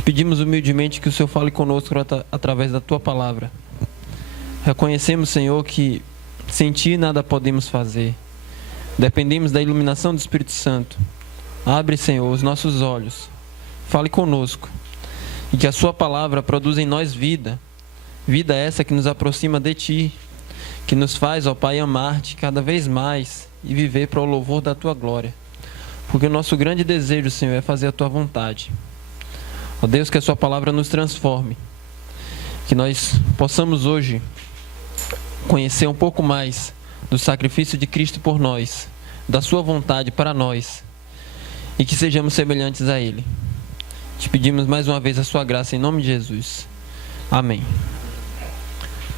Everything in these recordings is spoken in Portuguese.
Te pedimos humildemente que o Senhor fale conosco através da Tua palavra. Reconhecemos, Senhor, que sem Ti nada podemos fazer. Dependemos da iluminação do Espírito Santo. Abre, Senhor, os nossos olhos. Fale conosco. E que a Sua palavra produza em nós vida. Vida essa que nos aproxima de Ti. Que nos faz, ó Pai, amar-Te cada vez mais e viver para o louvor da Tua glória. Porque o nosso grande desejo, Senhor, é fazer a Tua vontade. Ó Deus, que a Sua palavra nos transforme. Que nós possamos hoje conhecer um pouco mais do sacrifício de Cristo por nós, da Sua vontade para nós, e que sejamos semelhantes a Ele. Te pedimos mais uma vez a Sua graça em nome de Jesus. Amém.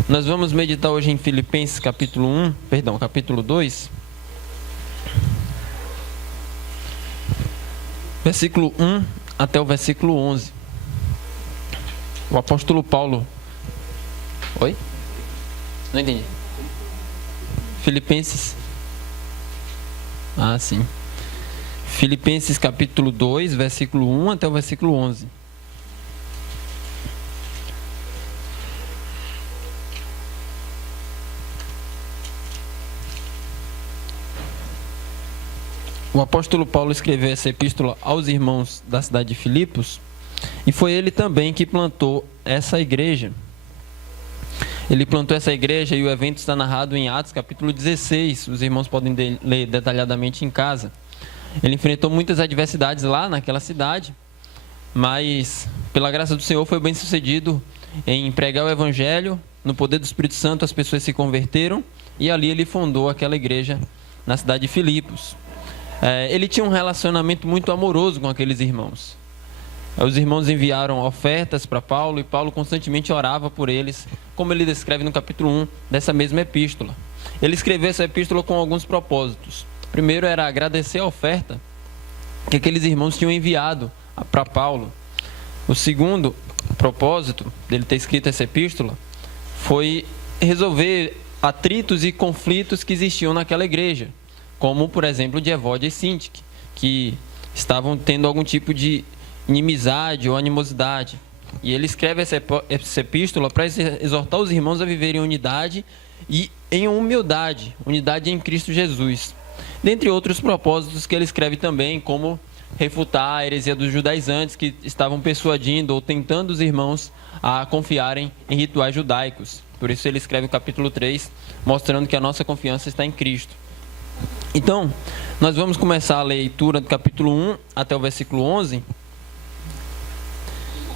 Nós vamos meditar hoje em Filipenses capítulo 2, versículo 1 até o versículo 11. O apóstolo Paulo... Oi? Não entendi. Filipenses... sim. Filipenses capítulo 2, versículo 1 até o versículo 11. O apóstolo Paulo escreveu essa epístola aos irmãos da cidade de Filipos, e foi ele também que plantou essa igreja. Ele plantou essa igreja e o evento está narrado em Atos capítulo 16. Os irmãos podem ler detalhadamente em casa. Ele enfrentou muitas adversidades lá naquela cidade, mas pela graça do Senhor foi bem sucedido em pregar o evangelho. No poder do Espírito Santo as pessoas se converteram e ali ele fundou aquela igreja na cidade de Filipos. Ele tinha um relacionamento muito amoroso com aqueles irmãos. Os irmãos enviaram ofertas para Paulo e Paulo constantemente orava por eles, como ele descreve no capítulo 1 dessa mesma epístola. Ele escreveu essa epístola com alguns propósitos. O primeiro era agradecer a oferta que aqueles irmãos tinham enviado para Paulo. O segundo propósito dele ter escrito essa epístola foi resolver atritos e conflitos que existiam naquela igreja, como, por exemplo, de Evódia e Sintique, que estavam tendo algum tipo de inimizade ou animosidade. E ele escreve essa epístola para exortar os irmãos a viverem em unidade e em humildade, unidade em Cristo Jesus. Dentre outros propósitos que ele escreve também, como refutar a heresia dos judaizantes que estavam persuadindo ou tentando os irmãos a confiarem em rituais judaicos. Por isso ele escreve o capítulo 3, mostrando que a nossa confiança está em Cristo. Então, nós vamos começar a leitura do capítulo 1 até o versículo 11,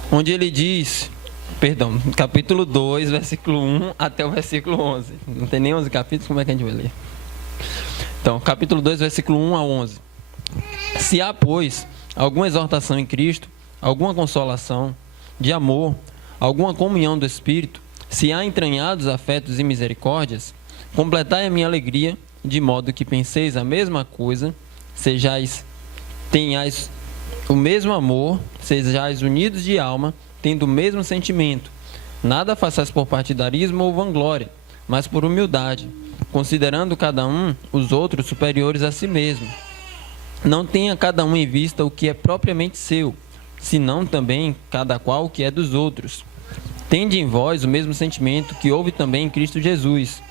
onde ele diz, capítulo 2, versículo 1 até o versículo 11. Não tem nem 11 capítulos, como é que a gente vai ler? Então, capítulo 2, versículo 1 a 11. Se há, pois, alguma exortação em Cristo, alguma consolação de amor, alguma comunhão do Espírito, se há entranhados afetos e misericórdias, completai a minha alegria, de modo que penseis a mesma coisa, tenhais o mesmo amor, sejais unidos de alma, tendo o mesmo sentimento. Nada façais por partidarismo ou vanglória, mas por humildade, considerando cada um os outros superiores a si mesmo. Não tenha cada um em vista o que é propriamente seu, senão também cada qual o que é dos outros. Tende em vós o mesmo sentimento que houve também em Cristo Jesus,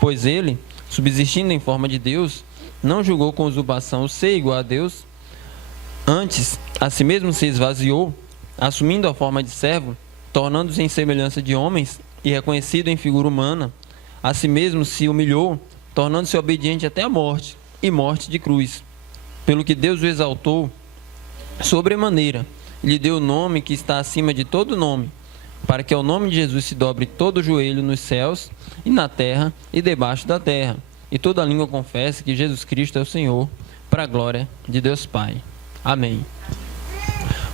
pois ele, subsistindo em forma de Deus, não julgou com usurpação o ser igual a Deus. Antes, a si mesmo se esvaziou, assumindo a forma de servo, tornando-se em semelhança de homens e reconhecido em figura humana. A si mesmo se humilhou, tornando-se obediente até a morte, e morte de cruz. Pelo que Deus o exaltou sobremaneira, lhe deu o nome que está acima de todo nome, para que ao nome de Jesus se dobre todo o joelho nos céus e na terra e debaixo da terra, e toda língua confesse que Jesus Cristo é o Senhor, para a glória de Deus Pai. Amém.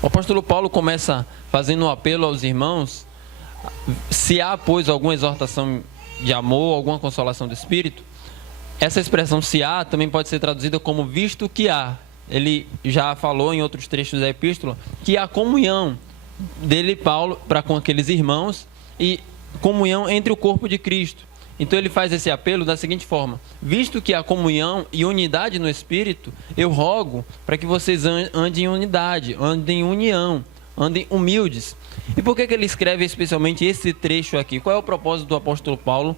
O apóstolo Paulo começa fazendo um apelo aos irmãos. Se há, pois, alguma exortação de amor, alguma consolação do Espírito, essa expressão se há também pode ser traduzida como visto que há. Ele já falou em outros trechos da epístola que há comunhão dele, Paulo, para com aqueles irmãos e comunhão entre o corpo de Cristo. Então ele faz esse apelo da seguinte forma: visto que há comunhão e unidade no Espírito, eu rogo para que vocês andem em unidade, andem em união, andem humildes. E por que ele escreve especialmente esse trecho aqui? Qual é o propósito do apóstolo Paulo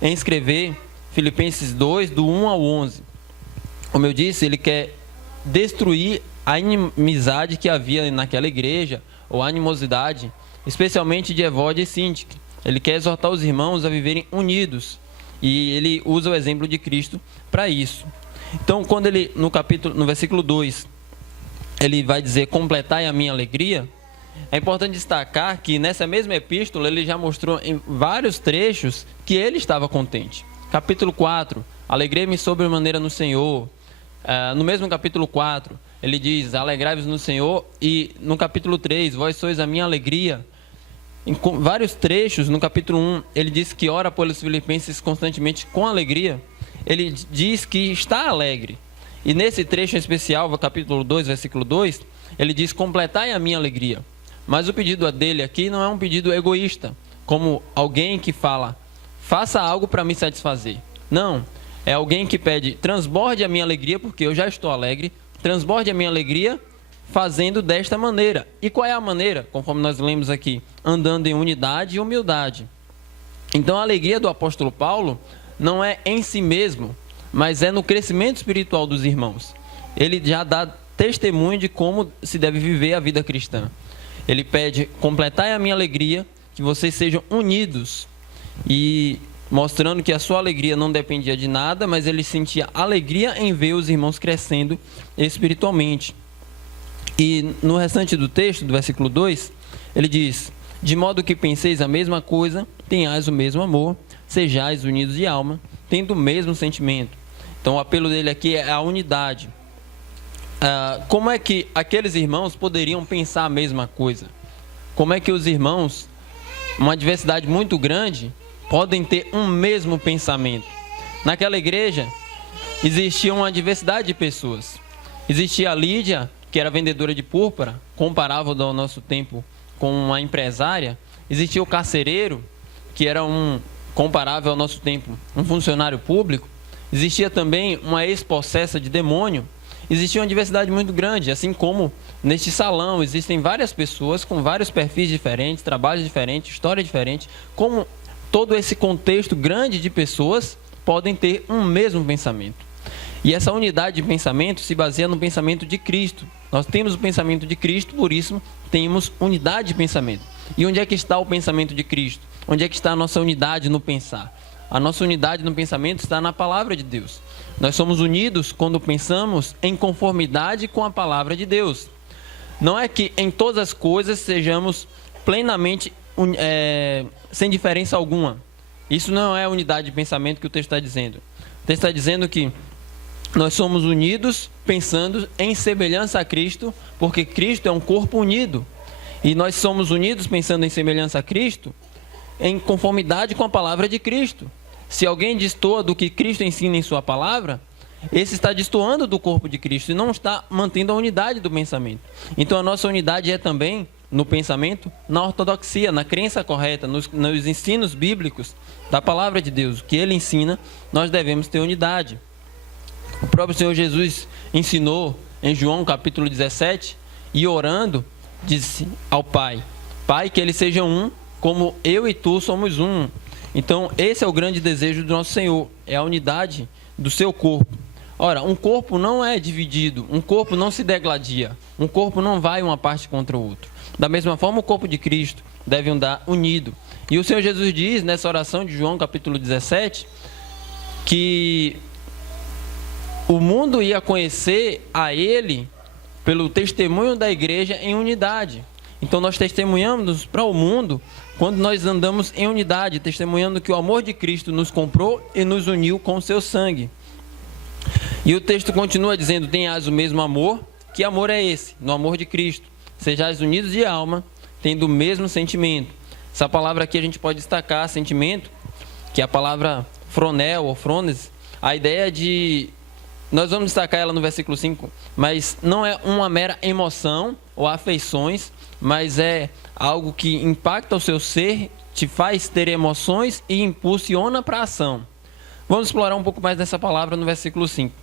em escrever Filipenses 2, do 1 ao 11? Como eu disse, ele quer destruir a inimizade que havia naquela igreja, ou a animosidade, especialmente de Evódia e Síntique. Ele quer exortar os irmãos a viverem unidos, e ele usa o exemplo de Cristo para isso. Então, quando ele, no versículo 2, ele vai dizer, completai a minha alegria, é importante destacar que nessa mesma epístola ele já mostrou em vários trechos que ele estava contente. Capítulo 4, alegrei-me sobremaneira no Senhor. No mesmo capítulo 4, ele diz, alegrai-vos no Senhor. E no capítulo 3, vós sois a minha alegria. Em vários trechos, no capítulo 1, ele diz que ora pelos filipenses constantemente com alegria. Ele diz que está alegre. E nesse trecho em especial, no capítulo 2, versículo 2, ele diz, completai a minha alegria. Mas o pedido dele aqui não é um pedido egoísta, como alguém que fala, faça algo para me satisfazer. Não, é alguém que pede, transborde a minha alegria, porque eu já estou alegre, transborde a minha alegria fazendo desta maneira. E qual é a maneira? Conforme nós lemos aqui, andando em unidade e humildade. Então a alegria do apóstolo Paulo não é em si mesmo, mas é no crescimento espiritual dos irmãos. Ele já dá testemunho de como se deve viver a vida cristã. Ele pede, completai a minha alegria, que vocês sejam unidos. E mostrando que a sua alegria não dependia de nada, mas ele sentia alegria em ver os irmãos crescendo espiritualmente. E no restante do texto, do versículo 2, ele diz, de modo que penseis a mesma coisa, tenhais o mesmo amor, sejais unidos de alma, tendo o mesmo sentimento. Então o apelo dele aqui é a unidade. Como é que aqueles irmãos poderiam pensar a mesma coisa? Como é que os irmãos, uma diversidade muito grande, podem ter um mesmo pensamento? Naquela igreja, existia uma diversidade de pessoas. Existia a Lídia, que era vendedora de púrpura, comparável ao nosso tempo com uma empresária. Existia o carcereiro, que era comparável ao nosso tempo, um funcionário público. Existia também uma ex-possessa de demônio. Existia uma diversidade muito grande, assim como neste salão existem várias pessoas com vários perfis diferentes, trabalhos diferentes, história diferente. Como todo esse contexto grande de pessoas podem ter um mesmo pensamento. E essa unidade de pensamento se baseia no pensamento de Cristo. Nós temos o pensamento de Cristo, por isso temos unidade de pensamento. E onde é que está o pensamento de Cristo? Onde é que está a nossa unidade no pensar? A nossa unidade no pensamento está na palavra de Deus. Nós somos unidos quando pensamos em conformidade com a palavra de Deus. Não é que em todas as coisas sejamos plenamente sem diferença alguma. Isso não é a unidade de pensamento que o texto está dizendo. O texto está dizendo que nós somos unidos pensando em semelhança a Cristo, porque Cristo é um corpo unido. E nós somos unidos pensando em semelhança a Cristo, em conformidade com a palavra de Cristo. Se alguém destoa do que Cristo ensina em sua palavra, esse está destoando do corpo de Cristo e não está mantendo a unidade do pensamento. Então a nossa unidade é também no pensamento, na ortodoxia, na crença correta, nos ensinos bíblicos da palavra de Deus. O que ele ensina, nós devemos ter unidade. O próprio Senhor Jesus ensinou em João capítulo 17, e orando, disse ao Pai, Pai, que eles sejam um, como eu e tu somos um. Então esse é o grande desejo do nosso Senhor, é a unidade do seu corpo. Ora, um corpo não é dividido, um corpo não se degladia, um corpo não vai uma parte contra o outro. Da mesma forma, o corpo de Cristo deve andar unido. E o Senhor Jesus diz nessa oração de João capítulo 17, que o mundo ia conhecer a Ele pelo testemunho da igreja em unidade. Então nós testemunhamos para o mundo quando nós andamos em unidade, testemunhando que o amor de Cristo nos comprou e nos uniu com o seu sangue. E o texto continua dizendo, tenhais o mesmo amor. Que amor é esse? No amor de Cristo. Sejais unidos de alma, tendo o mesmo sentimento. Essa palavra aqui a gente pode destacar, sentimento, que é a palavra fronel ou frones. A ideia de... Nós vamos destacar ela no versículo 5, mas não é uma mera emoção ou afeições, mas é algo que impacta o seu ser, te faz ter emoções e impulsiona para a ação. Vamos explorar um pouco mais dessa palavra no versículo 5.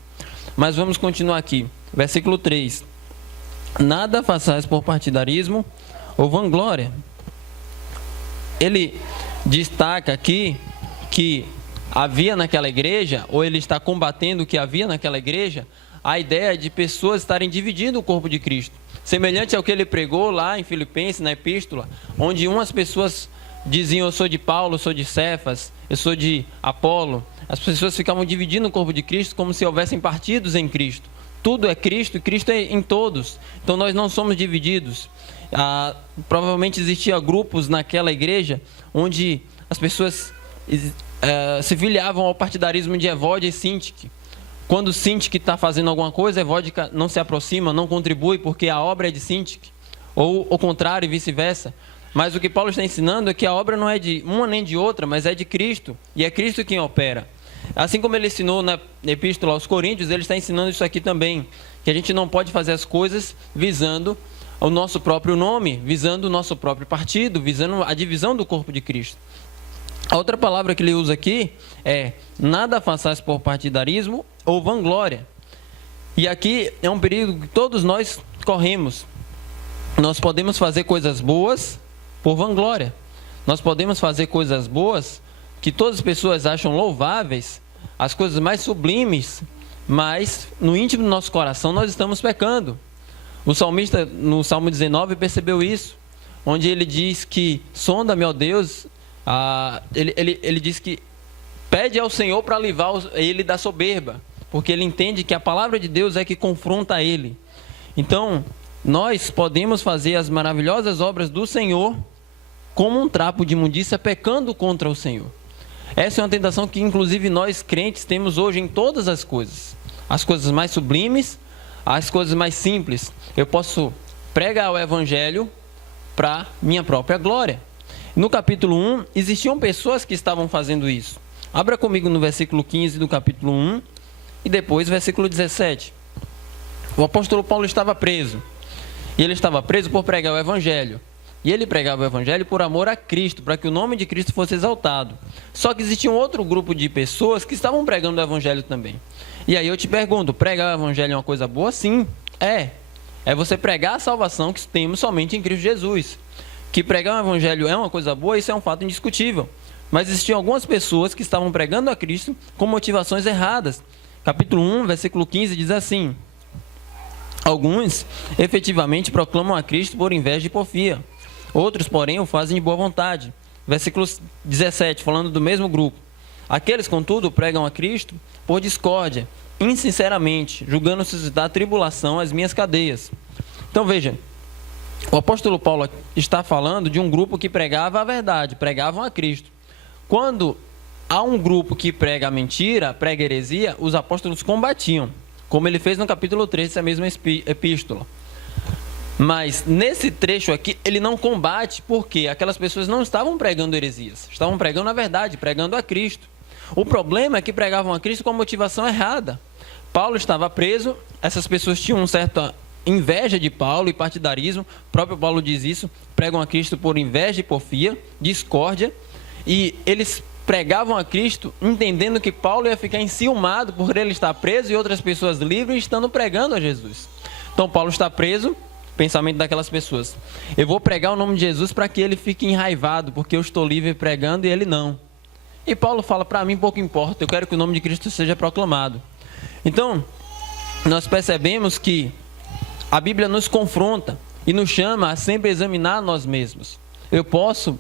Mas vamos continuar aqui. Versículo 3. Nada façais por partidarismo, ou vanglória. Ele destaca aqui que havia naquela igreja, ou ele está combatendo o que havia naquela igreja, a ideia de pessoas estarem dividindo o corpo de Cristo. Semelhante ao que ele pregou lá em Filipenses, na epístola, onde umas pessoas diziam: eu sou de Paulo, eu sou de Cefas, eu sou de Apolo. As pessoas ficavam dividindo o corpo de Cristo como se houvessem partidos em Cristo. Tudo é Cristo e Cristo é em todos. Então nós não somos divididos. Provavelmente existiam grupos naquela igreja onde as pessoas se filiavam ao partidarismo de Evódia e Sintique. Quando Sintique está fazendo alguma coisa, Evódia não se aproxima, não contribui, porque a obra é de Sintique. Ou o contrário e vice-versa. Mas o que Paulo está ensinando é que a obra não é de uma nem de outra, mas é de Cristo. E é Cristo quem opera. Assim como ele ensinou na epístola aos Coríntios, ele está ensinando isso aqui também. Que a gente não pode fazer as coisas visando o nosso próprio nome, visando o nosso próprio partido, visando a divisão do corpo de Cristo. A outra palavra que ele usa aqui é: nada façais por partidarismo ou vanglória. E aqui é um perigo que todos nós corremos. Nós podemos fazer coisas boas por vanglória. Nós podemos fazer coisas boas que todas as pessoas acham louváveis, as coisas mais sublimes, mas no íntimo do nosso coração nós estamos pecando. O salmista, no Salmo 19, percebeu isso, onde ele diz que: sonda-me, ó Deus. Ele diz que pede ao Senhor para livrar ele da soberba, porque ele entende que a palavra de Deus é que confronta ele. Então, nós podemos fazer as maravilhosas obras do Senhor como um trapo de imundícia, pecando contra o Senhor. Essa é uma tentação que, inclusive, nós crentes temos hoje em todas as coisas. As coisas mais sublimes, as coisas mais simples. Eu posso pregar o Evangelho para minha própria glória. No capítulo 1, existiam pessoas que estavam fazendo isso. Abra comigo no versículo 15 do capítulo 1 e depois versículo 17. O apóstolo Paulo estava preso. E ele estava preso por pregar o Evangelho. E ele pregava o Evangelho por amor a Cristo, para que o nome de Cristo fosse exaltado. Só que existia um outro grupo de pessoas que estavam pregando o Evangelho também. E aí eu te pergunto: pregar o Evangelho é uma coisa boa? Sim, é. É você pregar a salvação que temos somente em Cristo Jesus. Que pregar o Evangelho é uma coisa boa, isso é um fato indiscutível. Mas existiam algumas pessoas que estavam pregando a Cristo com motivações erradas. Capítulo 1, versículo 15 diz assim: alguns efetivamente proclamam a Cristo por inveja e porfia. Outros, porém, o fazem de boa vontade. Versículo 17, falando do mesmo grupo. Aqueles, contudo, pregam a Cristo por discórdia, insinceramente, julgando suscitar tribulação às minhas cadeias. Então, veja, o apóstolo Paulo está falando de um grupo que pregava a verdade, pregavam a Cristo. Quando há um grupo que prega a mentira, prega a heresia, os apóstolos combatiam, como ele fez no capítulo 3 dessa mesma epístola. Mas nesse trecho aqui, ele não combate, porque aquelas pessoas não estavam pregando heresias, estavam pregando a verdade, pregando a Cristo. O problema é que pregavam a Cristo com a motivação errada. Paulo estava preso, essas pessoas tinham uma certa inveja de Paulo e partidarismo, o próprio Paulo diz isso, pregam a Cristo por inveja e porfia, discórdia, e eles pregavam a Cristo entendendo que Paulo ia ficar enciumado por ele estar preso e outras pessoas livres estando pregando a Jesus. Então Paulo está preso, pensamento daquelas pessoas: eu vou pregar o nome de Jesus para que ele fique enraivado, porque eu estou livre pregando e ele não. E Paulo fala: para mim pouco importa, eu quero que o nome de Cristo seja proclamado. Então, nós percebemos que a Bíblia nos confronta e nos chama a sempre examinar nós mesmos. Eu posso,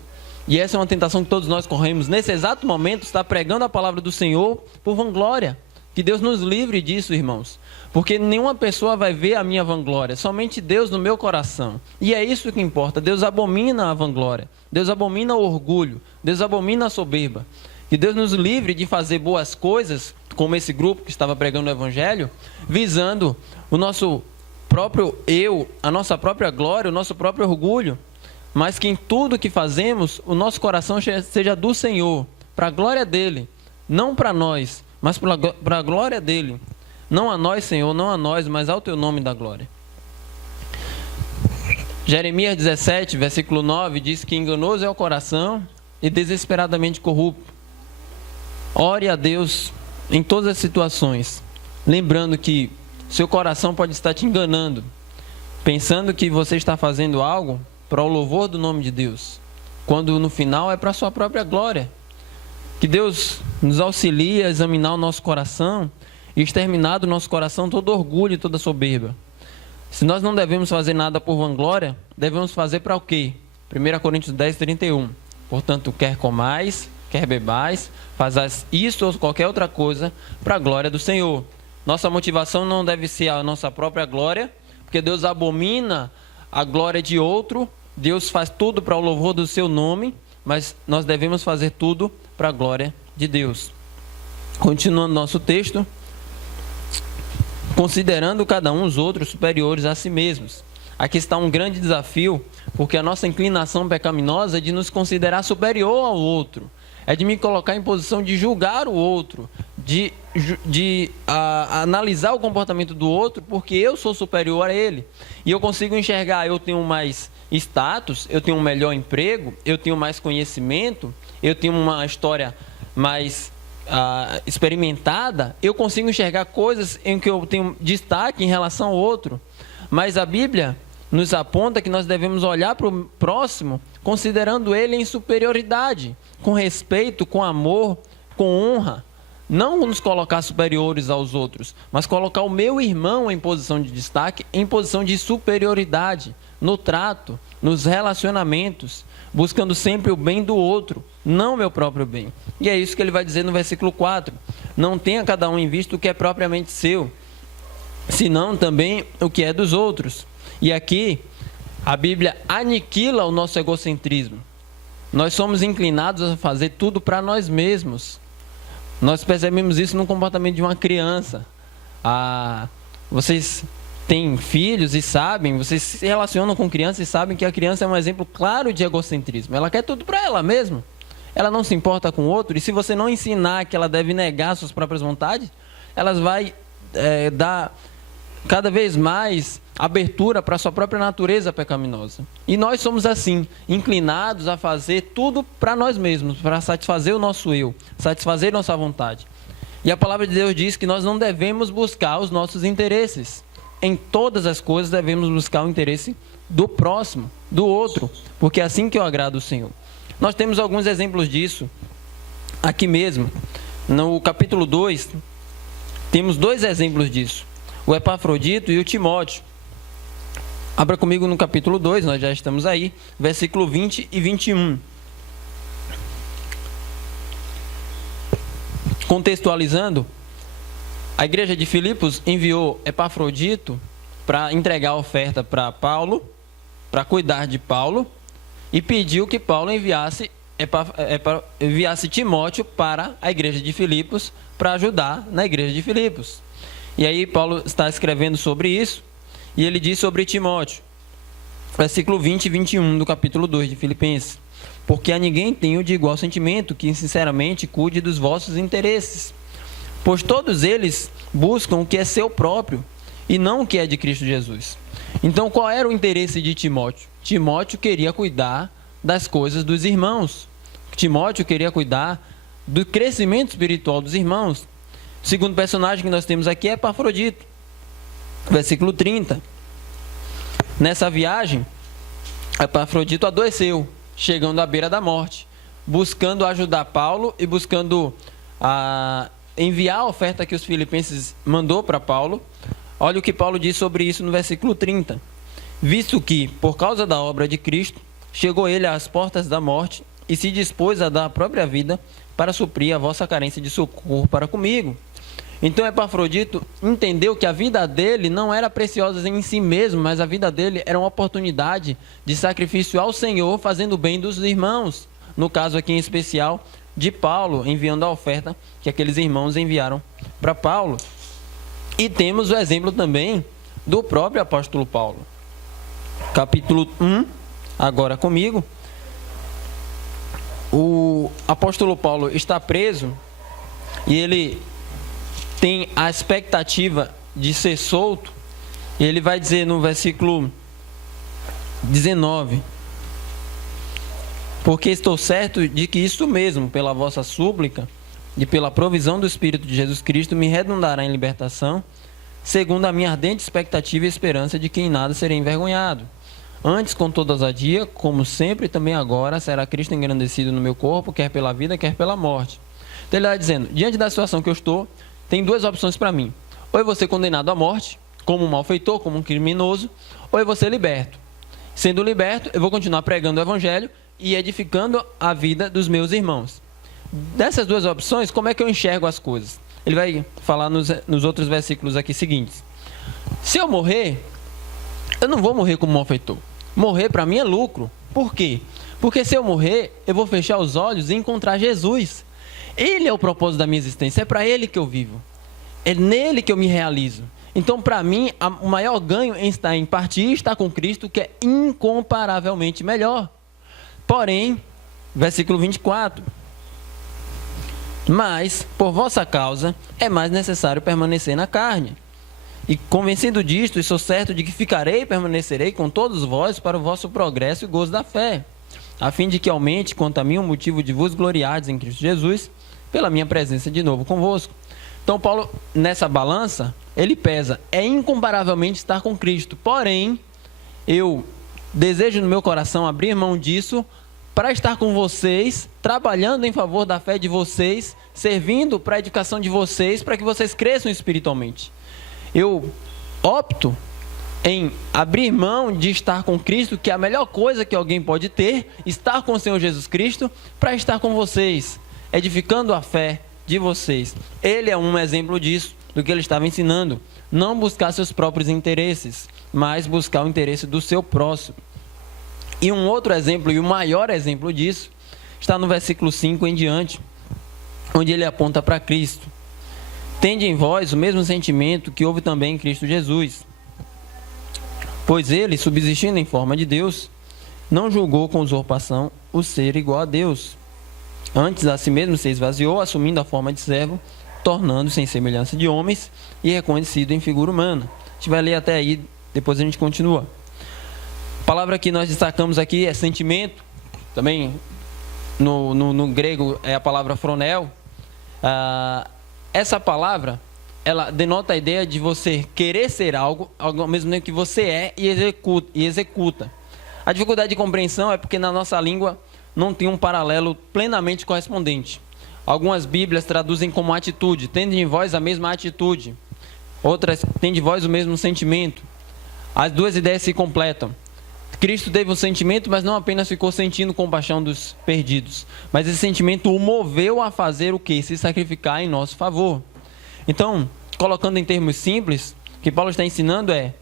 e essa é uma tentação que todos nós corremos, nesse exato momento, estar pregando a palavra do Senhor por vanglória. Que Deus nos livre disso, irmãos. Porque nenhuma pessoa vai ver a minha vanglória, somente Deus no meu coração. E é isso que importa. Deus abomina a vanglória, Deus abomina o orgulho, Deus abomina a soberba. Que Deus nos livre de fazer boas coisas, como esse grupo que estava pregando o Evangelho, visando o nosso próprio eu, a nossa própria glória, o nosso próprio orgulho. Mas que em tudo que fazemos, o nosso coração seja do Senhor, para a glória dEle, não para nós, mas para a glória dEle. Não a nós, Senhor, não a nós, mas ao Teu nome da glória. Jeremias 17, versículo 9, diz que enganoso é o coração e desesperadamente corrupto. Ore a Deus em todas as situações, lembrando que seu coração pode estar te enganando, pensando que você está fazendo algo para o louvor do nome de Deus, quando no final é para a sua própria glória. Que Deus nos auxilie a examinar o nosso coração e exterminar do nosso coração todo orgulho e toda soberba. Se nós não devemos fazer nada por vanglória, devemos fazer para o quê? 1 Coríntios 10, 31. Portanto, quer comais, quer bebais, fazais isso ou qualquer outra coisa para a glória do Senhor. Nossa motivação não deve ser a nossa própria glória, porque Deus abomina a glória de outro. Deus faz tudo para o louvor do seu nome, mas nós devemos fazer tudo para a glória de Deus. Continuando nosso texto, considerando cada um os outros superiores a si mesmos. Aqui está um grande desafio, porque a nossa inclinação pecaminosa é de nos considerar superior ao outro, é de me colocar em posição de julgar o outro, de analisar o comportamento do outro, porque eu sou superior a ele, e eu consigo enxergar, eu tenho mais status, eu tenho um melhor emprego, eu tenho mais conhecimento, eu tenho uma história mais experimentada, eu consigo enxergar coisas em que eu tenho destaque em relação ao outro. Mas a Bíblia nos aponta que nós devemos olhar para o próximo considerando ele em superioridade, com respeito, com amor, com honra. Não nos colocar superiores aos outros, mas colocar o meu irmão em posição de destaque, em posição de superioridade, no trato, nos relacionamentos, buscando sempre o bem do outro, não o meu próprio bem. E é isso que ele vai dizer no versículo 4. Não tenha cada um em vista o que é propriamente seu, senão também o que é dos outros. E aqui, a Bíblia aniquila o nosso egocentrismo. Nós somos inclinados a fazer tudo para nós mesmos. Nós percebemos isso no comportamento de uma criança. Vocês têm filhos e sabem, vocês se relacionam com crianças e sabem que a criança é um exemplo claro de egocentrismo. Ela quer tudo para ela mesma. Ela não se importa com o outro. E se você não ensinar que ela deve negar suas próprias vontades, ela vai dar cada vez mais abertura para a sua própria natureza pecaminosa. E nós somos assim, inclinados a fazer tudo para nós mesmos, para satisfazer o nosso eu, satisfazer nossa vontade. E a palavra de Deus diz que nós não devemos buscar os nossos interesses. Em todas as coisas devemos buscar o interesse do próximo, do outro, porque é assim que eu agrado o Senhor. Nós temos alguns exemplos disso aqui mesmo. No capítulo 2, temos 2 exemplos disso. O Epafrodito e o Timóteo. Abra comigo no capítulo 2, nós já estamos aí, versículo 20 e 21. Contextualizando, a igreja de Filipos enviou Epafrodito para entregar a oferta para Paulo, para cuidar de Paulo, e pediu que Paulo enviasse Timóteo para a igreja de Filipos, para ajudar na igreja de Filipos. E aí Paulo está escrevendo sobre isso, e ele diz sobre Timóteo, versículo 20 e 21 do capítulo 2 de Filipenses: porque a ninguém tenho de igual sentimento que sinceramente cuide dos vossos interesses, pois todos eles buscam o que é seu próprio, e não o que é de Cristo Jesus. Então qual era o interesse de Timóteo? Timóteo queria cuidar das coisas dos irmãos. Timóteo queria cuidar do crescimento espiritual dos irmãos. O segundo personagem que nós temos aqui é Epafrodito, versículo 30. Nessa viagem, Epafrodito adoeceu, chegando à beira da morte, buscando ajudar Paulo e buscando enviar a oferta que os filipenses mandou para Paulo. Olha o que Paulo diz sobre isso no versículo 30. Visto que, por causa da obra de Cristo, chegou ele às portas da morte e se dispôs a dar a própria vida para suprir a vossa carência de socorro para comigo. Então Epafrodito entendeu que a vida dele não era preciosa em si mesmo, mas a vida dele era uma oportunidade de sacrifício ao Senhor, fazendo o bem dos irmãos. No caso aqui em especial de Paulo, enviando a oferta que aqueles irmãos enviaram para Paulo. E temos o exemplo também do próprio apóstolo Paulo. Capítulo 1, agora comigo. O apóstolo Paulo está preso e ele tem a expectativa de ser solto. E ele vai dizer no versículo 19: porque estou certo de que isto mesmo, pela vossa súplica e pela provisão do Espírito de Jesus Cristo, me redundará em libertação, segundo a minha ardente expectativa e esperança de que em nada serei envergonhado, Antes, com toda ousadia, como sempre, também agora, será Cristo engrandecido no meu corpo, quer pela vida, quer pela morte. Então ele está dizendo, diante da situação que eu estou, tem duas opções para mim. Ou eu vou ser condenado à morte, como um malfeitor, como um criminoso, ou eu vou ser liberto. Sendo liberto, eu vou continuar pregando o evangelho e edificando a vida dos meus irmãos. Dessas duas opções, como é que eu enxergo as coisas? Ele vai falar nos outros versículos aqui seguintes. Se eu morrer, eu não vou morrer como malfeitor. Morrer para mim é lucro. Por quê? Porque se eu morrer, eu vou fechar os olhos e encontrar Jesus. Ele é o propósito da minha existência, é para Ele que eu vivo. É nele que eu me realizo. Então, para mim, o maior ganho em partir e estar com Cristo, que é incomparavelmente melhor. Porém, versículo 24. Mas, por vossa causa, é mais necessário permanecer na carne. E convencido disto, e sou certo de que ficarei e permanecerei com todos vós para o vosso progresso e gozo da fé, a fim de que aumente quanto a mim o motivo de vos gloriardes em Cristo Jesus, pela minha presença de novo convosco. Então, Paulo, nessa balança, ele pesa, é incomparavelmente estar com Cristo. Porém, eu desejo no meu coração abrir mão disso para estar com vocês, trabalhando em favor da fé de vocês, servindo para a edificação de vocês, para que vocês cresçam espiritualmente. Eu opto em abrir mão de estar com Cristo, que é a melhor coisa que alguém pode ter, estar com o Senhor Jesus Cristo, para estar com vocês, edificando a fé de vocês. Ele é um exemplo disso, do que ele estava ensinando. Não buscar seus próprios interesses, mas buscar o interesse do seu próximo. E um outro exemplo, e o maior exemplo disso, está no versículo 5 em diante, onde ele aponta para Cristo. Tende em vós o mesmo sentimento que houve também em Cristo Jesus. Pois ele, subsistindo em forma de Deus, não julgou com usurpação o ser igual a Deus. Antes a si mesmo se esvaziou, assumindo a forma de servo, tornando-se em semelhança de homens e reconhecido em figura humana. A gente vai ler até aí, depois a gente continua. A palavra que nós destacamos aqui é sentimento. Também no grego é a palavra fronel. Essa palavra, ela denota a ideia de você querer ser algo ao mesmo tempo que você é e executa. A dificuldade de compreensão é porque na nossa língua não tem um paralelo plenamente correspondente. Algumas Bíblias traduzem como atitude, tende em vós a mesma atitude. Outras, tende em vós o mesmo sentimento. As duas ideias se completam. Cristo teve um sentimento, mas não apenas ficou sentindo compaixão dos perdidos, mas esse sentimento o moveu a fazer o quê? Se sacrificar em nosso favor. Então, colocando em termos simples, o que Paulo está ensinando é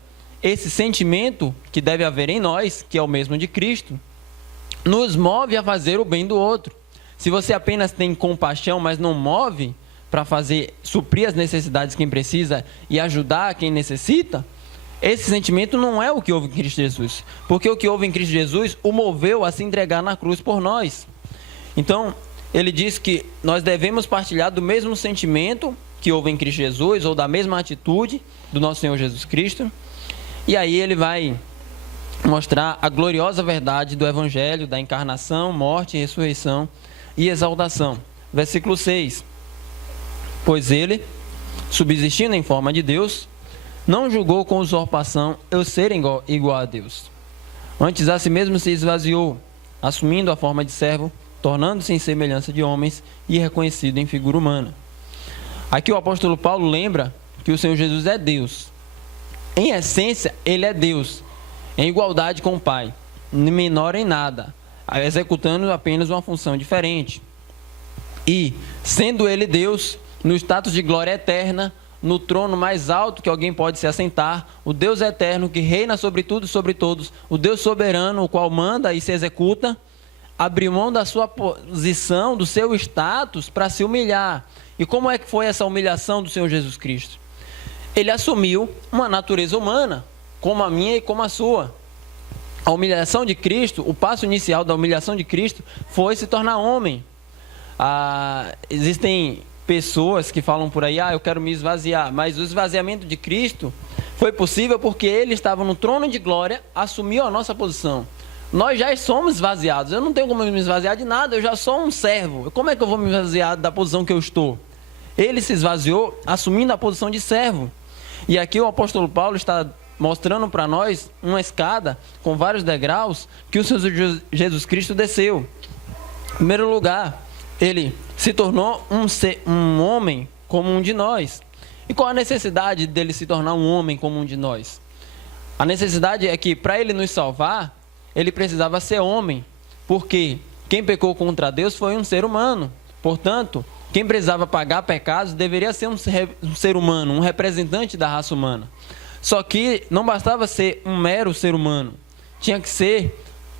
esse sentimento que deve haver em nós, que é o mesmo de Cristo, nos move a fazer o bem do outro. Se você apenas tem compaixão, mas não move para suprir as necessidades de quem precisa e ajudar quem necessita, esse sentimento não é o que houve em Cristo Jesus. Porque o que houve em Cristo Jesus o moveu a se entregar na cruz por nós. Então, ele diz que nós devemos partilhar do mesmo sentimento que houve em Cristo Jesus, ou da mesma atitude do nosso Senhor Jesus Cristo. E aí ele vai mostrar a gloriosa verdade do Evangelho, da encarnação, morte, ressurreição e exaltação. Versículo 6. Pois ele, subsistindo em forma de Deus, não julgou com usurpação eu ser igual a Deus. Antes a si mesmo se esvaziou, assumindo a forma de servo, tornando-se em semelhança de homens e reconhecido em figura humana. Aqui o apóstolo Paulo lembra que o Senhor Jesus é Deus. Em essência, ele é Deus, em igualdade com o Pai, menor em nada, executando apenas uma função diferente. E, sendo ele Deus, no status de glória eterna, no trono mais alto que alguém pode se assentar, o Deus eterno que reina sobre tudo e sobre todos, o Deus soberano, o qual manda e se executa, abriu mão da sua posição, do seu status, para se humilhar. E como é que foi essa humilhação do Senhor Jesus Cristo? Ele assumiu uma natureza humana, como a minha e como a sua. A humilhação de Cristo, o passo inicial da humilhação de Cristo foi se tornar homem. Existem pessoas que falam por aí, eu quero me esvaziar, mas o esvaziamento de Cristo foi possível porque ele estava no trono de glória, assumiu a nossa posição. Nós já somos esvaziados, eu não tenho como me esvaziar de nada, eu já sou um servo, como é que eu vou me esvaziar da posição que eu estou? Ele se esvaziou assumindo a posição de servo. E aqui o apóstolo Paulo está mostrando para nós uma escada com vários degraus que o Senhor Jesus Cristo desceu. Em primeiro lugar, ele se tornou um homem como um de nós. E qual a necessidade dele se tornar um homem como um de nós? A necessidade é que, para ele nos salvar, ele precisava ser homem, porque quem pecou contra Deus foi um ser humano. Portanto, quem precisava pagar pecados deveria ser um ser humano, um representante da raça humana. Só que não bastava ser um mero ser humano, tinha que ser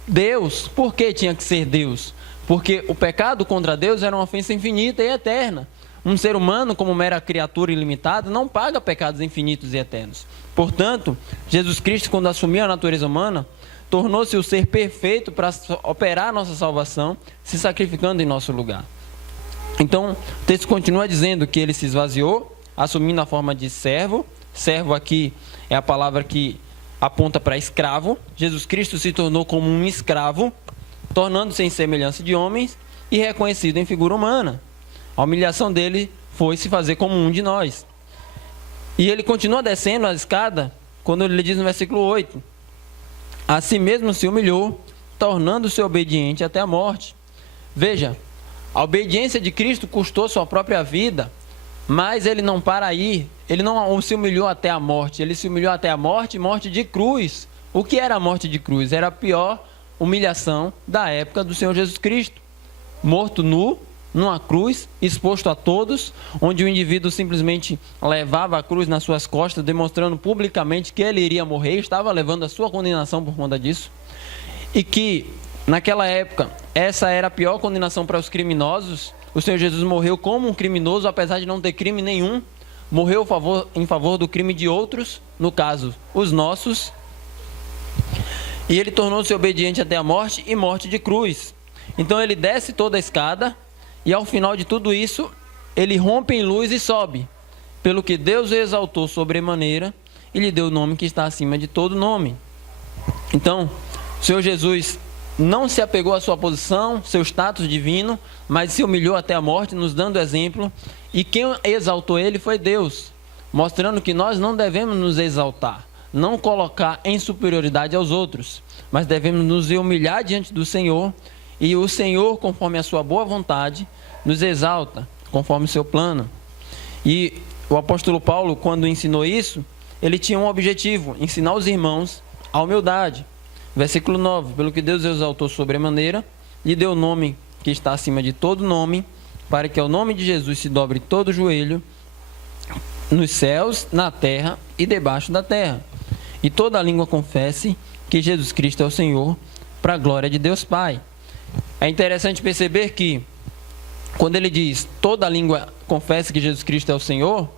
Deus. Por que tinha que ser Deus? Porque o pecado contra Deus era uma ofensa infinita e eterna. Um ser humano, como mera criatura ilimitada, não paga pecados infinitos e eternos. Portanto, Jesus Cristo, quando assumiu a natureza humana, tornou-se o ser perfeito para operar a nossa salvação, se sacrificando em nosso lugar. Então, o texto continua dizendo que ele se esvaziou, assumindo a forma de servo. Servo aqui é a palavra que aponta para escravo. Jesus Cristo se tornou como um escravo, tornando-se em semelhança de homens e reconhecido em figura humana. A humilhação dele foi se fazer como um de nós. E ele continua descendo a escada quando ele diz no versículo 8: a si mesmo se humilhou, tornando-se obediente até a morte. Veja, a obediência de Cristo custou sua própria vida, mas ele não para aí. Ele não se humilhou até a morte, ele se humilhou até a morte, morte de cruz. O que era a morte de cruz? Era a pior humilhação da época do Senhor Jesus Cristo. Morto nu, numa cruz, exposto a todos, onde o indivíduo simplesmente levava a cruz nas suas costas, demonstrando publicamente que ele iria morrer, estava levando a sua condenação por conta disso. E que, naquela época, essa era a pior condenação para os criminosos. O Senhor Jesus morreu como um criminoso, apesar de não ter crime nenhum. Morreu em favor do crime de outros, no caso, os nossos. E ele tornou-se obediente até a morte, e morte de cruz. Então ele desce toda a escada, e ao final de tudo isso, ele rompe em luz e sobe. Pelo que Deus o exaltou sobremaneira, e lhe deu o nome que está acima de todo nome. Então, o Senhor Jesus não se apegou à sua posição, seu status divino, mas se humilhou até a morte, nos dando exemplo. E quem exaltou ele foi Deus, mostrando que nós não devemos nos exaltar, não colocar em superioridade aos outros, mas devemos nos humilhar diante do Senhor, e o Senhor, conforme a sua boa vontade, nos exalta, conforme o seu plano. E o apóstolo Paulo, quando ensinou isso, ele tinha um objetivo: ensinar os irmãos a humildade. Versículo 9: pelo que Deus exaltou sobremaneira, lhe deu o nome que está acima de todo nome, para que ao nome de Jesus se dobre todo o joelho, nos céus, na terra e debaixo da terra, e toda a língua confesse que Jesus Cristo é o Senhor, para a glória de Deus Pai. É interessante perceber que, quando ele diz toda a língua confesse que Jesus Cristo é o Senhor,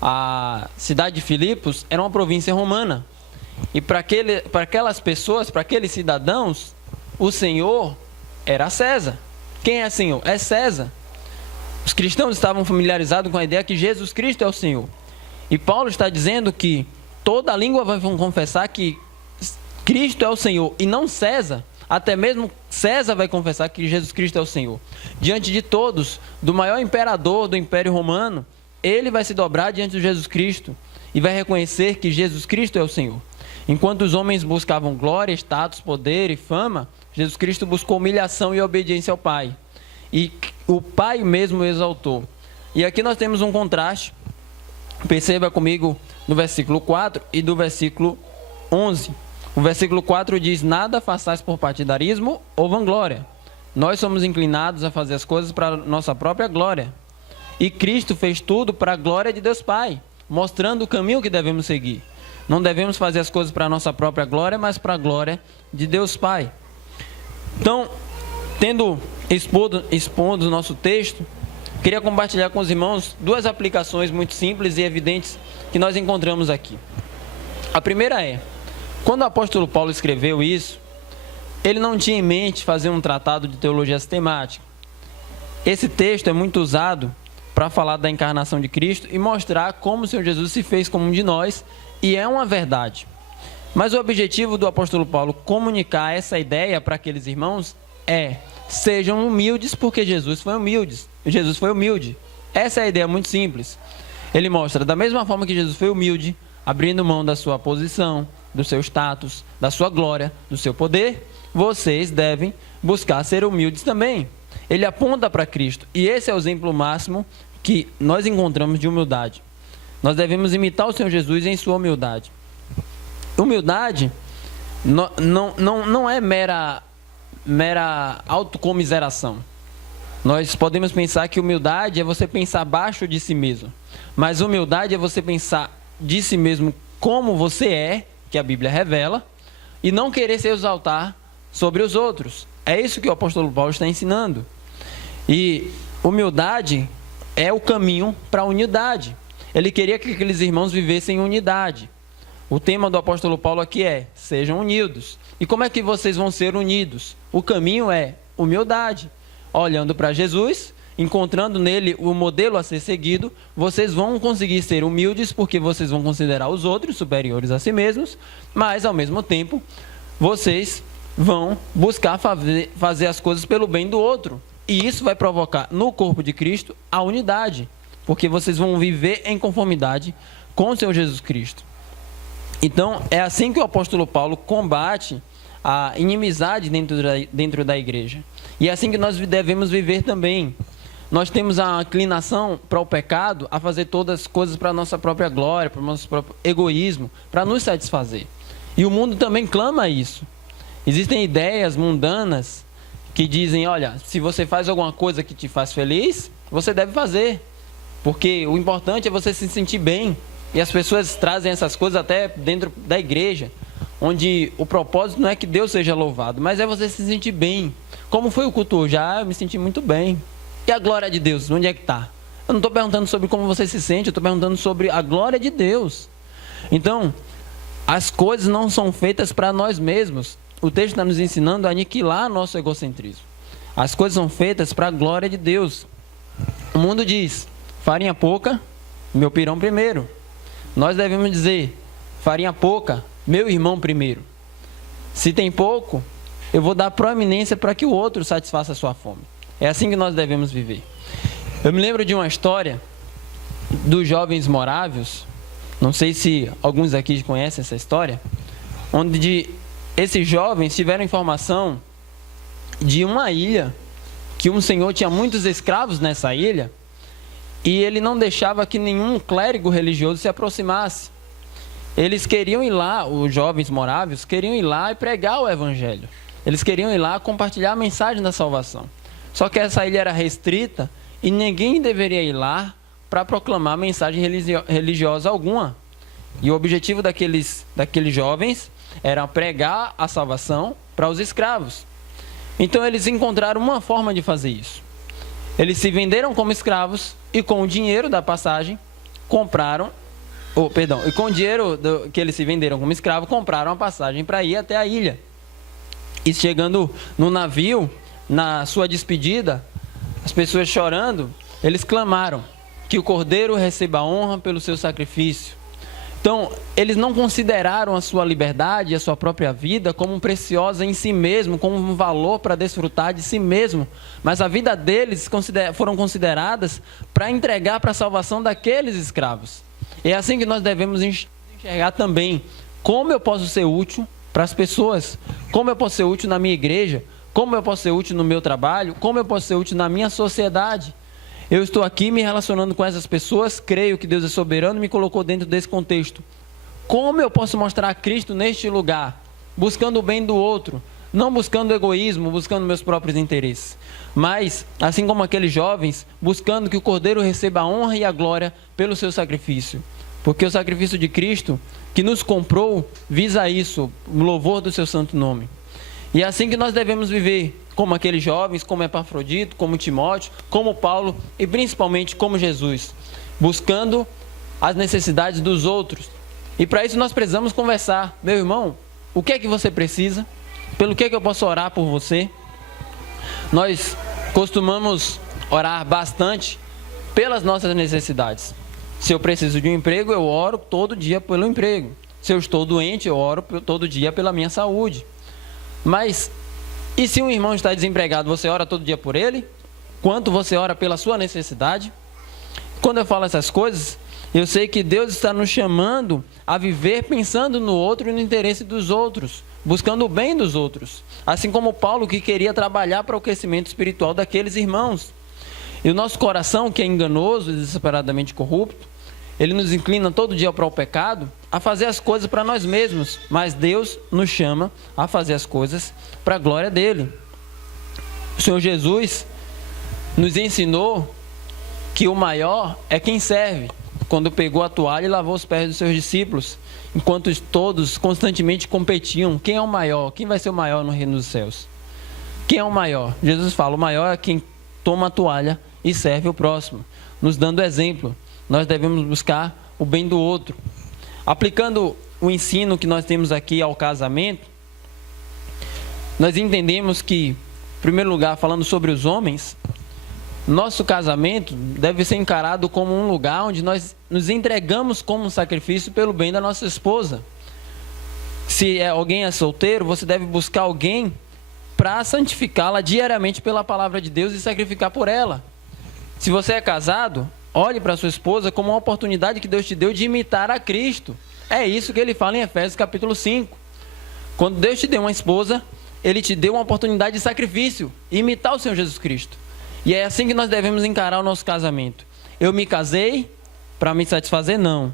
a cidade de Filipos era uma província romana. E para aquelas pessoas, para aqueles cidadãos, o Senhor era César. Quem é Senhor? É César. Os cristãos estavam familiarizados com a ideia que Jesus Cristo é o Senhor. E Paulo está dizendo que toda a língua vai confessar que Cristo é o Senhor e não César. Até mesmo César vai confessar que Jesus Cristo é o Senhor. Diante de todos, do maior imperador do Império Romano, ele vai se dobrar diante de Jesus Cristo e vai reconhecer que Jesus Cristo é o Senhor. Enquanto os homens buscavam glória, status, poder e fama, Jesus Cristo buscou humilhação e obediência ao Pai. E o Pai mesmo o exaltou. E aqui nós temos um contraste. Perceba comigo no versículo 4 e do versículo 11. O versículo 4 diz: nada façais por partidarismo ou vanglória. Nós somos inclinados a fazer as coisas para nossa própria glória. E Cristo fez tudo para a glória de Deus Pai, mostrando o caminho que devemos seguir. Não devemos fazer as coisas para a nossa própria glória, mas para a glória de Deus Pai. Então, tendo expondo o nosso texto, queria compartilhar com os irmãos duas aplicações muito simples e evidentes que nós encontramos aqui. A primeira é: quando o apóstolo Paulo escreveu isso, ele não tinha em mente fazer um tratado de teologia sistemática. Esse texto é muito usado para falar da encarnação de Cristo e mostrar como o Senhor Jesus se fez como um de nós, e é uma verdade. Mas o objetivo do apóstolo Paulo comunicar essa ideia para aqueles irmãos é: sejam humildes porque Jesus foi humilde. Essa é a ideia muito simples. Ele mostra, da mesma forma que Jesus foi humilde, abrindo mão da sua posição, do seu status, da sua glória, do seu poder, vocês devem buscar ser humildes também. Ele aponta para Cristo, e esse é o exemplo máximo que nós encontramos de humildade. Nós devemos imitar o Senhor Jesus em sua humildade. Humildade não é mera autocomiseração. Nós podemos pensar que humildade é você pensar abaixo de si mesmo. Mas humildade é você pensar de si mesmo como você é, que a Bíblia revela, e não querer se exaltar sobre os outros. É isso que o apóstolo Paulo está ensinando. E humildade é o caminho para a unidade. Ele queria que aqueles irmãos vivessem em unidade. O tema do apóstolo Paulo aqui é: sejam unidos. E como é que vocês vão ser unidos? O caminho é humildade. Olhando para Jesus, encontrando nele o modelo a ser seguido, vocês vão conseguir ser humildes, porque vocês vão considerar os outros superiores a si mesmos, mas ao mesmo tempo, vocês vão buscar fazer as coisas pelo bem do outro. E isso vai provocar no corpo de Cristo a unidade, porque vocês vão viver em conformidade com o Senhor Jesus Cristo. Então, é assim que o apóstolo Paulo combate a inimizade dentro da igreja. E é assim que nós devemos viver também. Nós temos a inclinação para o pecado, a fazer todas as coisas para a nossa própria glória, para o nosso próprio egoísmo, para nos satisfazer. E o mundo também clama isso. Existem ideias mundanas que dizem: olha, se você faz alguma coisa que te faz feliz, você deve fazer, porque o importante é você se sentir bem. E as pessoas trazem essas coisas até dentro da igreja, onde o propósito não é que Deus seja louvado, mas é você se sentir bem. Como foi o culto hoje? Eu me senti muito bem. E a glória de Deus, onde é que está? Eu não estou perguntando sobre como você se sente, eu estou perguntando sobre a glória de Deus. Então, as coisas não são feitas para nós mesmos. O texto está nos ensinando a aniquilar nosso egocentrismo. As coisas são feitas para a glória de Deus. O mundo diz: farinha pouca, meu pirão primeiro. Nós devemos dizer: farinha pouca, meu irmão primeiro. Se tem pouco, eu vou dar proeminência para que o outro satisfaça a sua fome. É assim que nós devemos viver. Eu me lembro de uma história dos jovens morávios. Não sei se alguns aqui conhecem essa história, onde esses jovens tiveram informação de uma ilha, que um senhor tinha muitos escravos nessa ilha, e ele não deixava que nenhum clérigo religioso se aproximasse. Eles queriam ir lá, os jovens morávios queriam ir lá e pregar o evangelho. Eles queriam ir lá compartilhar a mensagem da salvação. Só que essa ilha era restrita e ninguém deveria ir lá para proclamar mensagem religiosa alguma. E o objetivo daqueles jovens era pregar a salvação para os escravos. Então eles encontraram uma forma de fazer isso. Eles se venderam como escravos e com o dinheiro da passagem e com o dinheiro que eles se venderam como escravos, compraram a passagem para ir até a ilha. E chegando no navio, na sua despedida, as pessoas chorando, eles clamaram que o cordeiro receba a honra pelo seu sacrifício. Então, eles não consideraram a sua liberdade e a sua própria vida como preciosa em si mesmo, como um valor para desfrutar de si mesmo, mas a vida deles foram consideradas para entregar para a salvação daqueles escravos. E é assim que nós devemos enxergar também: como eu posso ser útil para as pessoas, como eu posso ser útil na minha igreja, como eu posso ser útil no meu trabalho, como eu posso ser útil na minha sociedade. Eu estou aqui me relacionando com essas pessoas, creio que Deus é soberano e me colocou dentro desse contexto. Como eu posso mostrar Cristo neste lugar? Buscando o bem do outro, não buscando egoísmo, buscando meus próprios interesses. Mas, assim como aqueles jovens, buscando que o Cordeiro receba a honra e a glória pelo seu sacrifício. Porque o sacrifício de Cristo, que nos comprou, visa isso, o louvor do seu santo nome. E é assim que nós devemos viver, como aqueles jovens, como Epafrodito, como Timóteo, como Paulo e principalmente como Jesus, buscando as necessidades dos outros. E para isso nós precisamos conversar. Meu irmão, o que é que você precisa? Pelo que é que eu posso orar por você? Nós costumamos orar bastante pelas nossas necessidades. Se eu preciso de um emprego, eu oro todo dia pelo emprego. Se eu estou doente, eu oro todo dia pela minha saúde. Mas, e se um irmão está desempregado, você ora todo dia por ele? Quanto você ora pela sua necessidade? Quando eu falo essas coisas, Eu sei que Deus está nos chamando a viver pensando no outro e no interesse dos outros, buscando o bem dos outros. Assim como Paulo, que queria trabalhar para o crescimento espiritual daqueles irmãos. E o nosso coração, que é enganoso e desesperadamente corrupto, ele nos inclina todo dia para o pecado, a fazer as coisas para nós mesmos. Mas Deus nos chama a fazer as coisas para a glória dele. O Senhor Jesus nos ensinou que o maior é quem serve, quando pegou a toalha e lavou os pés dos seus discípulos, enquanto todos constantemente competiam. Quem é o maior? Quem vai ser o maior no reino dos céus? Quem é o maior? Jesus fala, o maior é quem toma a toalha e serve o próximo, nos dando exemplo. Nós devemos buscar o bem do outro. Aplicando o ensino que nós temos aqui ao casamento, nós entendemos que, em primeiro lugar, falando sobre os homens, nosso casamento deve ser encarado como um lugar onde nós nos entregamos como um sacrifício pelo bem da nossa esposa. Se alguém é solteiro, você deve buscar alguém para santificá-la diariamente pela palavra de Deus e sacrificar por ela. Se você é casado, olhe para sua esposa como uma oportunidade que Deus te deu de imitar a Cristo. É isso que ele fala em Efésios capítulo 5. Quando Deus te deu uma esposa, ele te deu uma oportunidade de sacrifício, imitar o Senhor Jesus Cristo. E é assim que nós devemos encarar o nosso casamento. Eu me casei para me satisfazer? Não.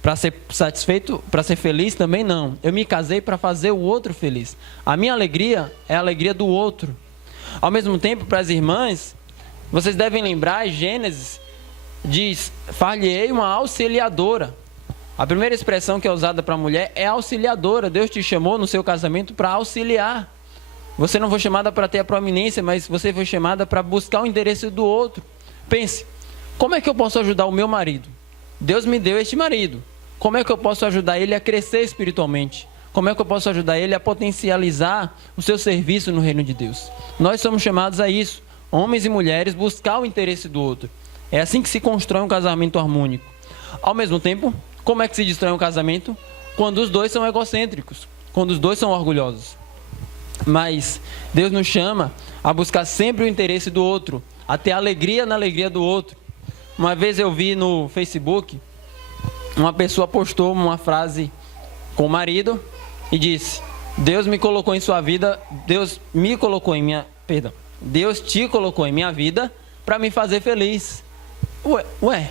Para ser satisfeito, para ser feliz? Também não. Eu me casei para fazer o outro feliz. A minha alegria é a alegria do outro. Ao mesmo tempo, para as irmãs, vocês devem lembrar, Gênesis diz, far-lhe-ei uma auxiliadora. A primeira expressão que é usada para a mulher é auxiliadora. Deus te chamou no seu casamento para auxiliar. Você não foi chamada para ter a proeminência, mas você foi chamada para buscar o interesse do outro. Pense, como é que eu posso ajudar o meu marido? Deus me deu este marido. Como é que eu posso ajudar ele a crescer espiritualmente? Como é que eu posso ajudar ele a potencializar o seu serviço no reino de Deus? Nós somos chamados a isso, homens e mulheres, buscar o interesse do outro. É assim que se constrói um casamento harmônico. Ao mesmo tempo, como é que se destrói um casamento? Quando os dois são egocêntricos, quando os dois são orgulhosos. Mas Deus nos chama a buscar sempre o interesse do outro, a ter alegria na alegria do outro. Uma vez eu vi no Facebook, uma pessoa postou uma frase com o marido e disse, Deus me colocou em sua vida, Deus te colocou em minha vida para me fazer feliz. Ué,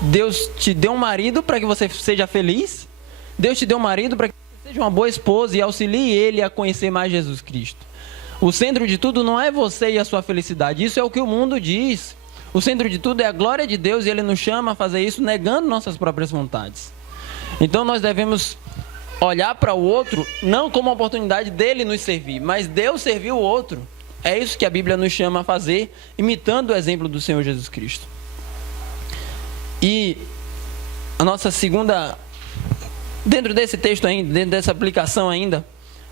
Deus te deu um marido para que você seja feliz? Deus te deu um marido para que você seja uma boa esposa e auxilie ele a conhecer mais Jesus Cristo. O centro de tudo não é você e a sua felicidade, isso é o que o mundo diz. O centro de tudo é a glória de Deus e ele nos chama a fazer isso negando nossas próprias vontades. Então nós devemos olhar para o outro não como uma oportunidade dele nos servir, mas Deus servir o outro. É isso que a Bíblia nos chama a fazer, imitando o exemplo do Senhor Jesus Cristo. E a nossa segunda, dentro desse texto ainda, dentro dessa aplicação ainda,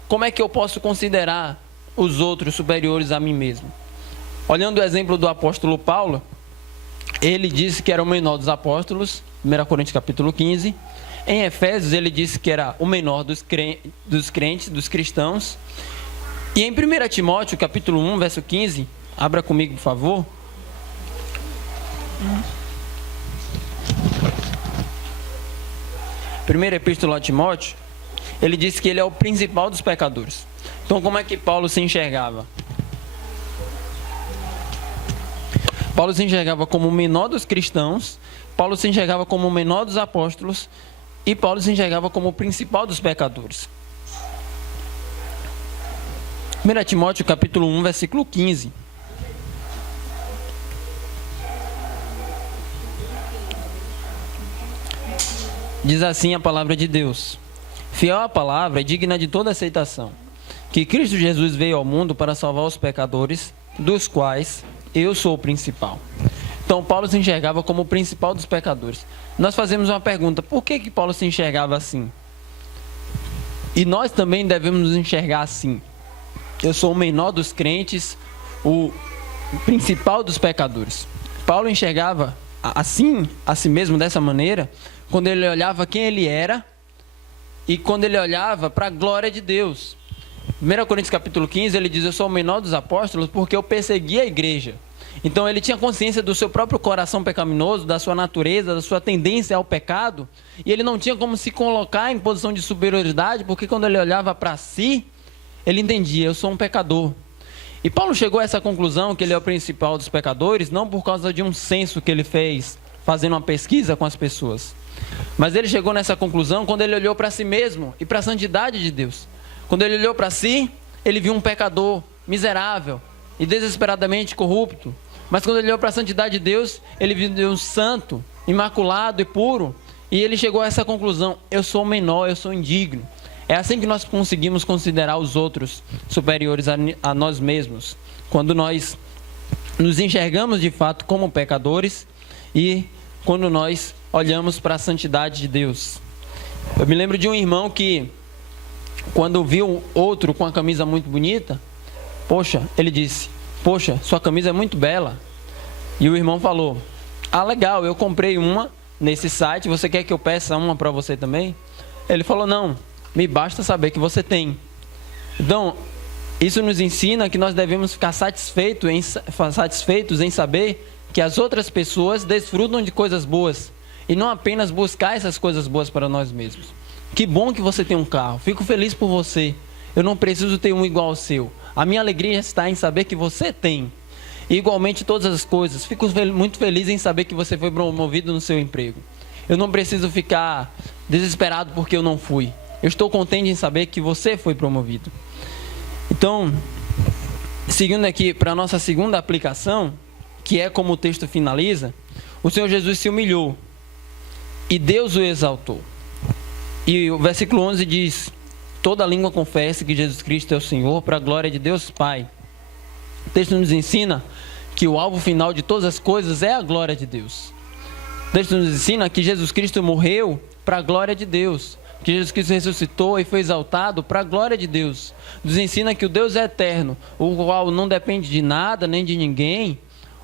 como é que eu posso considerar os outros superiores a mim mesmo? Olhando o exemplo do apóstolo Paulo, ele disse que era o menor dos apóstolos, 1 Coríntios capítulo 15. Em Efésios ele disse que era o menor dos crentes, dos cristãos. E em 1 Timóteo capítulo 1, verso 15, abra comigo por favor. Primeira epístola a Timóteo, ele disse que ele é o principal dos pecadores. Então como é que Paulo se enxergava? Paulo se enxergava como o menor dos cristãos, Paulo se enxergava como o menor dos apóstolos e Paulo se enxergava como o principal dos pecadores. 1 Timóteo capítulo 1, versículo 15. Diz assim a palavra de Deus: fiel à palavra e digna de toda aceitação, que Cristo Jesus veio ao mundo para salvar os pecadores, dos quais eu sou o principal. Então Paulo se enxergava como o principal dos pecadores. Nós fazemos uma pergunta, por que Paulo se enxergava assim? E nós também devemos nos enxergar assim. Eu sou o menor dos crentes, o principal dos pecadores. Paulo enxergava assim, a si mesmo dessa maneira, quando ele olhava quem ele era e quando ele olhava para a glória de Deus. 1 Coríntios capítulo 15, ele diz, eu sou o menor dos apóstolos porque eu persegui a igreja. Então ele tinha consciência do seu próprio coração pecaminoso, da sua natureza, da sua tendência ao pecado, e ele não tinha como se colocar em posição de superioridade, porque quando ele olhava para si, ele entendia: eu sou um pecador. E Paulo chegou a essa conclusão, que ele é o principal dos pecadores, não por causa de um censo que ele fez, fazendo uma pesquisa com as pessoas, mas ele chegou nessa conclusão quando ele olhou para si mesmo e para a santidade de Deus. Quando ele olhou para si, ele viu um pecador miserável e desesperadamente corrupto. Mas quando ele olhou para a santidade de Deus, ele viu Deus santo, imaculado e puro. E ele chegou a essa conclusão: eu sou menor, eu sou indigno. É assim que nós conseguimos considerar os outros superiores a nós mesmos. Quando nós nos enxergamos de fato como pecadores e quando nós olhamos para a santidade de Deus. Eu me lembro de um irmão que, quando viu outro com a camisa muito bonita, ele disse: poxa, sua camisa é muito bela. E o irmão falou: ah, legal, eu comprei uma nesse site, você quer que eu peça uma para você também? Ele falou: não, me basta saber que você tem. Então, isso nos ensina que nós devemos ficar satisfeitos em saber que as outras pessoas desfrutam de coisas boas, e não apenas buscar essas coisas boas para nós mesmos. Que bom que você tem um carro, fico feliz por você. Eu não preciso ter um igual ao seu. A minha alegria está em saber que você tem. E igualmente todas as coisas. Fico muito feliz em saber que você foi promovido no seu emprego. Eu não preciso ficar desesperado porque eu não fui. Eu estou contente em saber que você foi promovido. Então, seguindo aqui para a nossa segunda aplicação, que é como o texto finaliza, o Senhor Jesus se humilhou e Deus o exaltou. E o versículo 11 diz: toda língua confesse que Jesus Cristo é o Senhor, para a glória de Deus Pai. O texto nos ensina que o alvo final de todas as coisas é a glória de Deus. O texto nos ensina que Jesus Cristo morreu para a glória de Deus, que Jesus Cristo ressuscitou e foi exaltado para a glória de Deus. Nos ensina que o Deus é eterno, o qual não depende de nada nem de ninguém,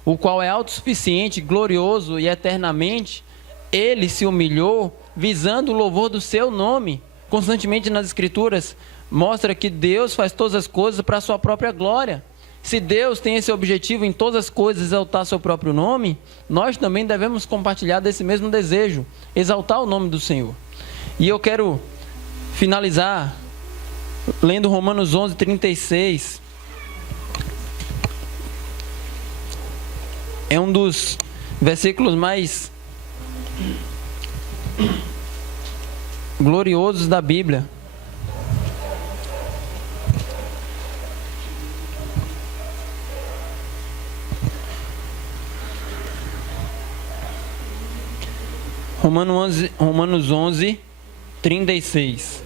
o qual é autossuficiente, glorioso e eternamente, ele se humilhou visando o louvor do seu nome. Constantemente nas Escrituras mostra que Deus faz todas as coisas para a sua própria glória. Se Deus tem esse objetivo em todas as coisas, exaltar seu próprio nome, nós também devemos compartilhar desse mesmo desejo, exaltar o nome do Senhor. E eu quero finalizar lendo Romanos 11:36. É um dos versículos mais gloriosos da Bíblia. Romanos 11:36.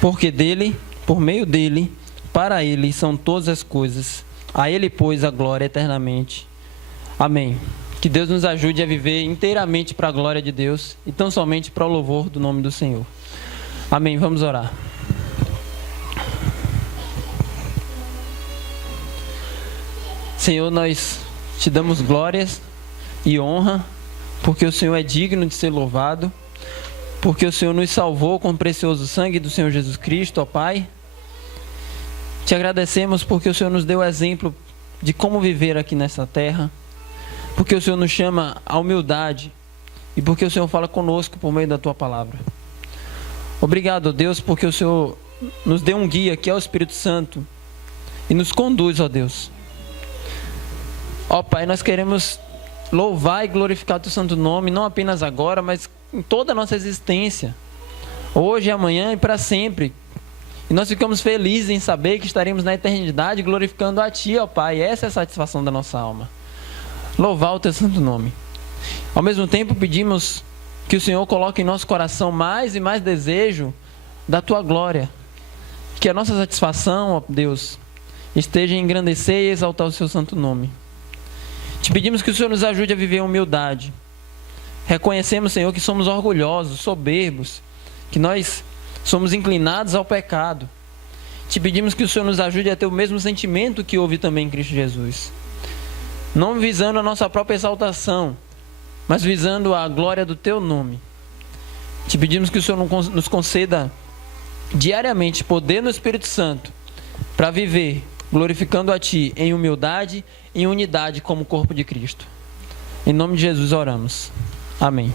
Porque dele, por meio dele, para ele são todas as coisas. A ele, pois, a glória eternamente. Amém. Que Deus nos ajude a viver inteiramente para a glória de Deus e tão somente para o louvor do nome do Senhor. Amém. Vamos orar. Senhor, nós te damos glórias e honra, porque o Senhor é digno de ser louvado, porque o Senhor nos salvou com o precioso sangue do Senhor Jesus Cristo, ó Pai. Te agradecemos porque o Senhor nos deu exemplo de como viver aqui nessa terra, porque o Senhor nos chama à humildade e porque o Senhor fala conosco por meio da Tua palavra. Obrigado, Deus, porque o Senhor nos deu um guia que é o Espírito Santo e nos conduz, ó Deus. Ó Pai, nós queremos louvar e glorificar o Teu santo nome, não apenas agora, mas em toda a nossa existência, hoje, amanhã e para sempre. E nós ficamos felizes em saber que estaremos na eternidade glorificando a Ti, ó Pai. Essa é a satisfação da nossa alma. Louvar o Teu santo nome. Ao mesmo tempo, pedimos que o Senhor coloque em nosso coração mais e mais desejo da Tua glória. Que a nossa satisfação, ó Deus, esteja em engrandecer e exaltar o Seu santo nome. Te pedimos que o Senhor nos ajude a viver em humildade. Reconhecemos, Senhor, que somos orgulhosos, soberbos, que nós somos inclinados ao pecado. Te pedimos que o Senhor nos ajude a ter o mesmo sentimento que houve também em Cristo Jesus. Não visando a nossa própria exaltação, mas visando a glória do Teu nome. Te pedimos que o Senhor nos conceda diariamente poder no Espírito Santo para viver glorificando a Ti em humildade e unidade como corpo de Cristo. Em nome de Jesus oramos. Amém.